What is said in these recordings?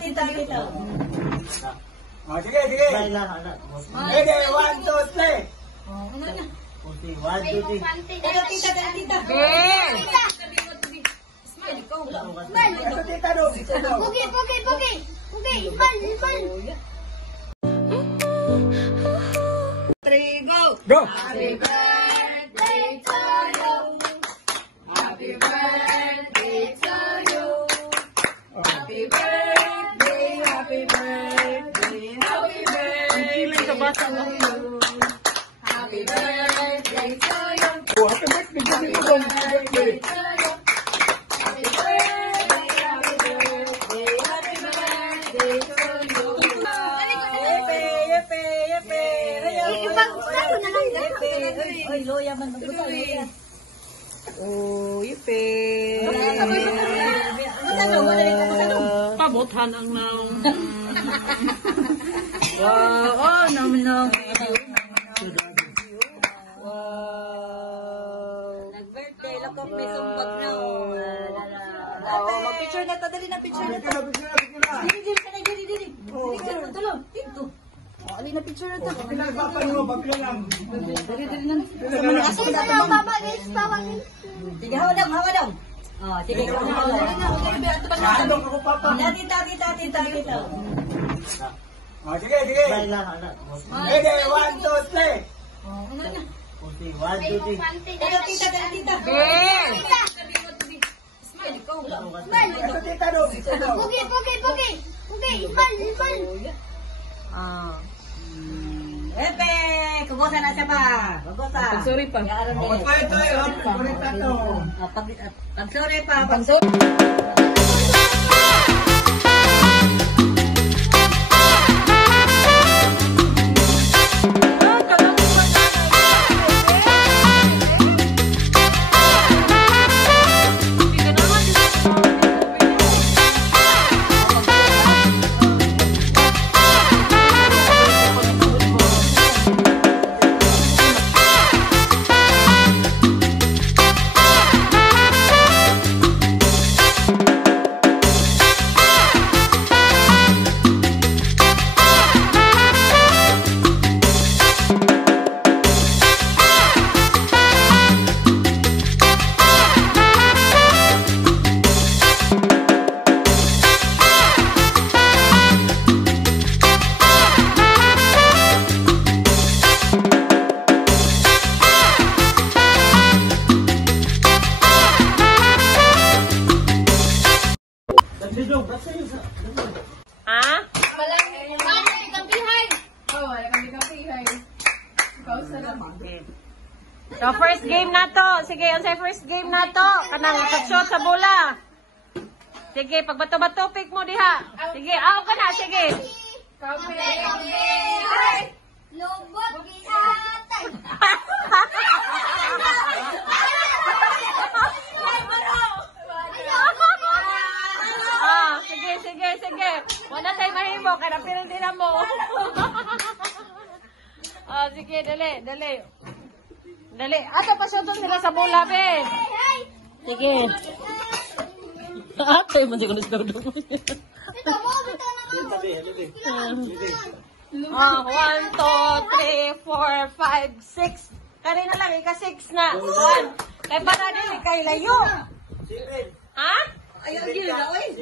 tita, tita. Sige, sige. Ready, 1, 2, 3. Ano na? 1, 2, 3. Tita, tita, tita. Smile, ikaw. Smile. Ito, tita, no. Pugi, pugi, pugi. Pugi, ipan, ipan. 3, go! Go! Happy birthday to you. Happy birthday to you. Happy birthday, happy birthday, happy birthday to you. Happy birthday to you. Oh, happy birthday. Happy birthday to you. Happy birthday, happy birthday, happy birthday to you. Yepe, yepe, yepe. Ipag-usap na lang. Oy, loya man magbusa, loya. Oh, yepe. Pabotan ang naong. Wow, oh, naminang. Wow. Nag-birthday, lakong may sumpag na. Oh, mag-picture na to, dali na picture na to. Dili, dili. Tulong, dito. Ali na picture na to. Bakla lang. Dali na. Kasi ito lang, Papa Gates, Papa Gates. Sige, hawa daw. Oh, sige, hawa daw. Andong ako, Papa. Tita. Sige, sige. Ready, 1, 2, 3. Ano na? 1, 2, 3. Tita. Smile, ikaw. Smile. Ito, tita, no. Pugi, pugi, pugi. Pugi, ipan, ipan. Epe, kubusan na siya pa. Kubusan. Pagsuri pa. Pagsuri pa. Ha? So first game na to. Sige, unsay first game na to? Kanang shot sa bola. Sige, pagbato-bato pick mo diha. Sige, ako ka na, sige. Lobot, binatay. Sige. Wala tayo mahimo, kaya napiril din na mo. Sige, dali. Ato pa siya sila sa bola, be. Sige. Ate, mo siguro sa dudong. Ito mo, ito naman. 1, 2, 3, 4, 5, 6. Kanina lang, ika-6 na. 1. Kaya para din, ikay layo. Ha? Ayaw, gila na, oy.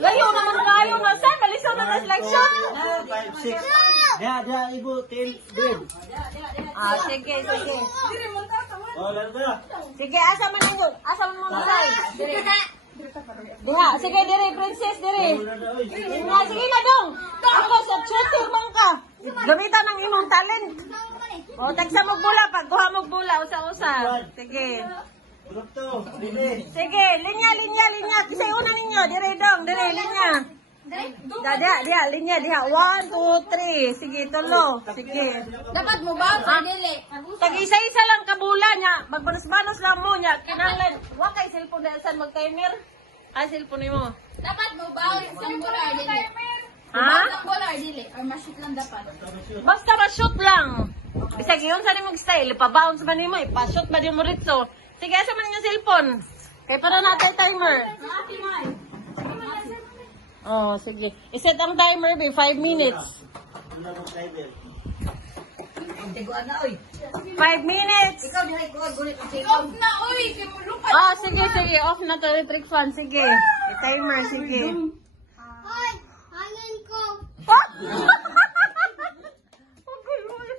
Layo naman kayo na. Saan? Malisaw na na selection. 5, 6. Dia, ibu, 10, green. Sige. Oh, lalo na. Sige, asa man na yun? Asa man mo masal? Diha, sige, dire, princess, dire. Sige na dong. Ako, sa shooting bang ka. Gamitan ng imong talent. O, tagsa mong bola. Pagkuha mong bola, usa-usa. Sige. Sige, linya. Kisay una ninyo. Dire dong, linya. Linya. 1, 2, 3. Sige, tulo. Sige. Dapat mo ba? Dili. Tag-isa-isa lang kabula niya. Magbanos-banos lang mo niya. Kinanglan. Huwag kay cellphone dahil saan mag-timer. Cellphone mo. Dapat mo ba? Ang bola, dili. Ha? Ang bola, dili. Or ma-shoot lang dapat. Basta ma-shoot lang. Bisag yun sa nimong style. Ipa-bounce ba nimo? Ipa-shoot ba din mo rito? Sige, asa man yung cellphone. Kaya para natay timer. Oh, sige. Iset ang timer, be. 5 minutes. 5 minutes. Off na, uy! Lumpat. Oh, sige, sige. Off na to electric fan. Sige. Timer, sige. Hoy! Hangin ko! Oh!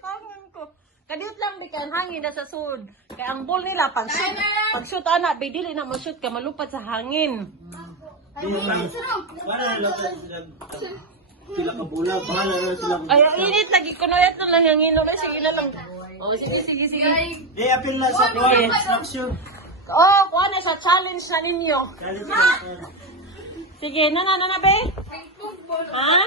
Hangin ko. Kadiyot lang, be. Kaya ang hangin na sa sud. Kaya ang ball nila, pag shoot, anak, be, dili na mo-shoot ka, malupat sa hangin. Sila kabula, bahala na sila. Ay, ang init lagi. Kunuyat na lang yung ino. Sige na lang. Oh, sige, sige, sige. Di, apil na sa kuha, instruction. Oh, kuha na sa challenge na ninyo. Sige, na, be? Ha?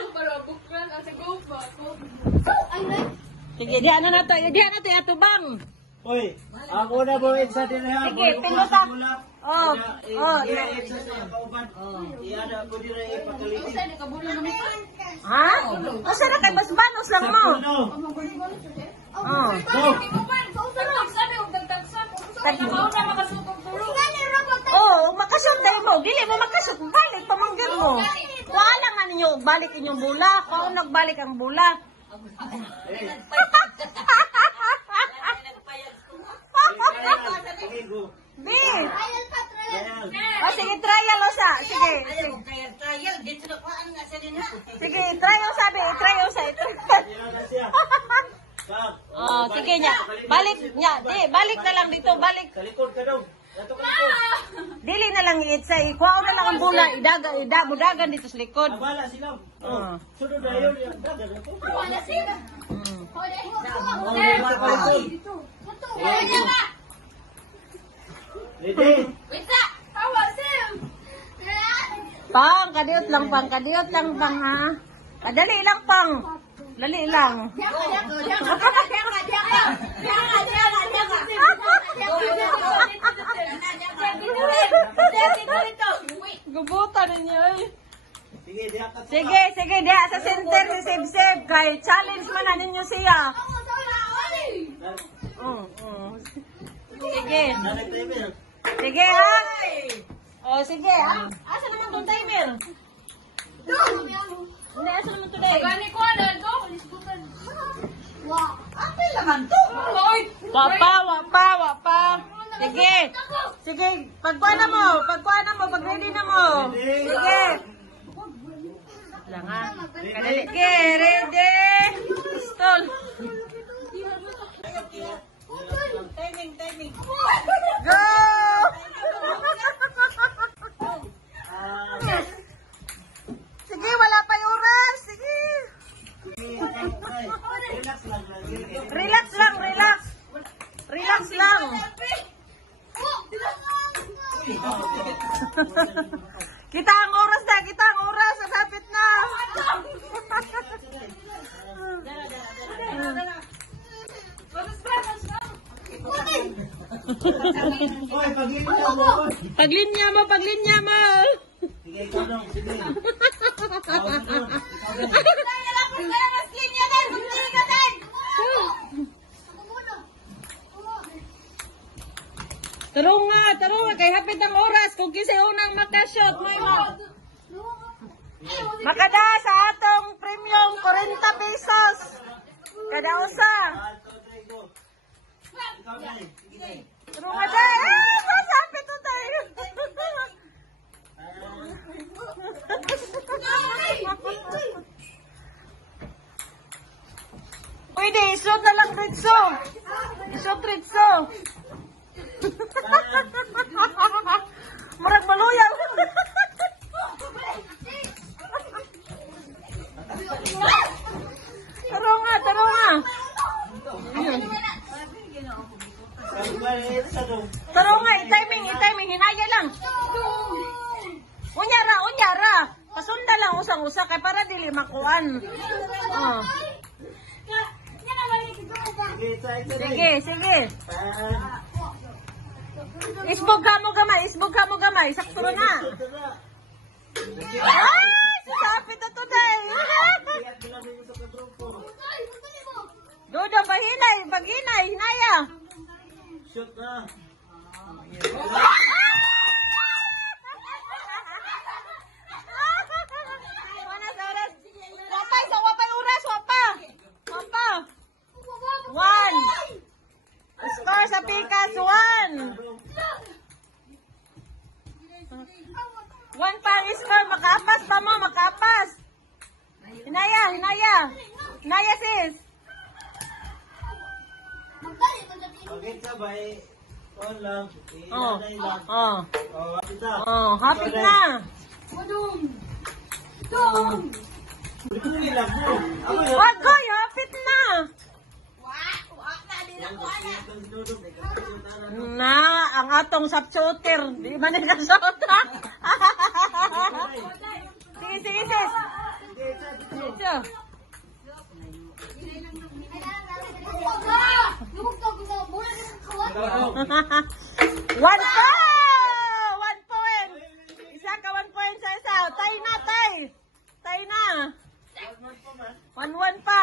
Sige, diyan na to. Diyan na to, atubang. Uy, ako na mo sa dinha. Sige, pinuta. Oh, oh. Iya-iya sa pauban. Iya-ada ko dire ipakalitin. Ha? Asa na kay basbanos lang mo? Oh. Oh, makasot tayo mo. Dili mo makasot. Balik, pamanggan mo. Wala nga ninyo, balik inyong bula. Kung nagbalik ang bula. Bi! Oh, sige, trial o sa. Sige. Sige, trial sabi. Trial sa. Oh, sige niya. Balik niya. Di, balik na lang dito. Balik. Kalikod ka daw. Dili na lang iitsa. Ikuha na lang ang bula. Budagan dito sa likod. Abala sila. Oh. Sunod na yun. Dagan ako. Ready? Pang, kadiyot lang, pang, ha? Kadali lang, pang. Dali lang. Gubutan ninyo, eh. Sige, diha ka. Sige, diya sa center ni Sib. Kay challenge man na ninyo siya. Sige. Nanag-timer. Sige, ha? Oh, sige, ha? Asa naman itong timer? Hindi, asa naman today? Wapa. Sige. Sige, pagkuha na mo, pag-ready na mo. Sige. Lang, ha? Sige, ready. Pistol. Timing. Go! Sige, wala pa yung oras. Sige. Relax lang. Kita ang oras. Nasapit na. Oy, paglinya mo. Paglinya mo. Sige, kanong, sige. Tarunga. Kay hapit ang oras. Kung kisay unang makashot, may makada sa atong premium 40 pesos. Kada usa. Tarunga tayo. Masapit to tayo. Pwede, isot na lang ritso. Murag maluyaw. Tarunga. Tarunga, i-timing. Hinaya lang. Unyara. Pasunda lang usang-usa kay para dili makuan. Oh. Sige. Isbog ka mo gamay. Sakto na. Ay! Sapit na today. Dodo, paghinay, hinaya. Shoot na. Pikas, 1. 1 pa ang score. Makapas pa mo, makapas. Hinaya, hinaya. Hinaya, sis. Okay, sabay. On lang. Oh, Ilalay lang. oh, Oh, kita. oh, hapit na. Ito nila po. Ako yun. Wag ko, hapit na. Na, ang atong shooter. Di ba nagkasot? Sige, sige, sis. Dito. One point! Isa ka 1 point sa isa. Tay na, tay. Tay na. 1-1 pa.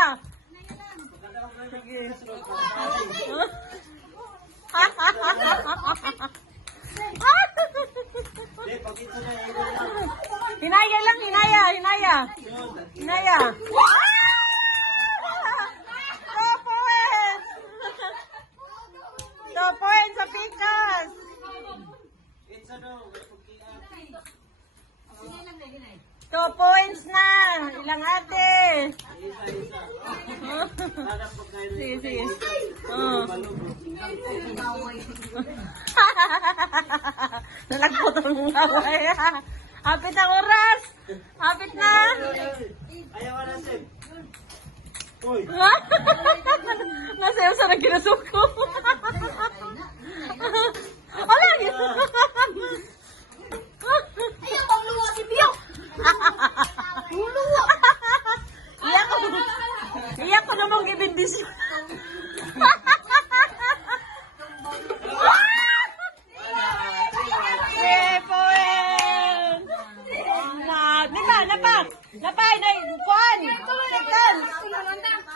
Sige. Hinaya lang, hinaya, hinaya. Hinaya. 2 points! 2 points sa Pikas. 2 points na. Ilang ate? Sige, sige. Oh. Nalagpot ang laway. Hapit ang oras. Hapit na. Ayaw ka na, Seb. Uy. Nasayaw sa nagkinasuko. Wala yun. Ayaw, pagluwa si Biyo. Luluwa. Iyak ko namang ibindisyon.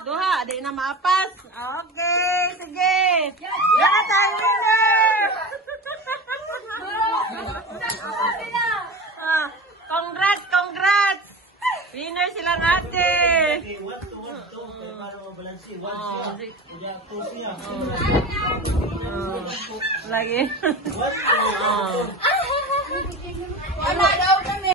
Duha, di na maapas. Okay, sige. Yan na tayo, winner! Ah, congrats, congrats! Winner silang ate. Okay, 1 to 1 to. Para mabalansi. 1 siya. Kaya 2 siya. Lagi. 1 to 1 to. Wala daw kami.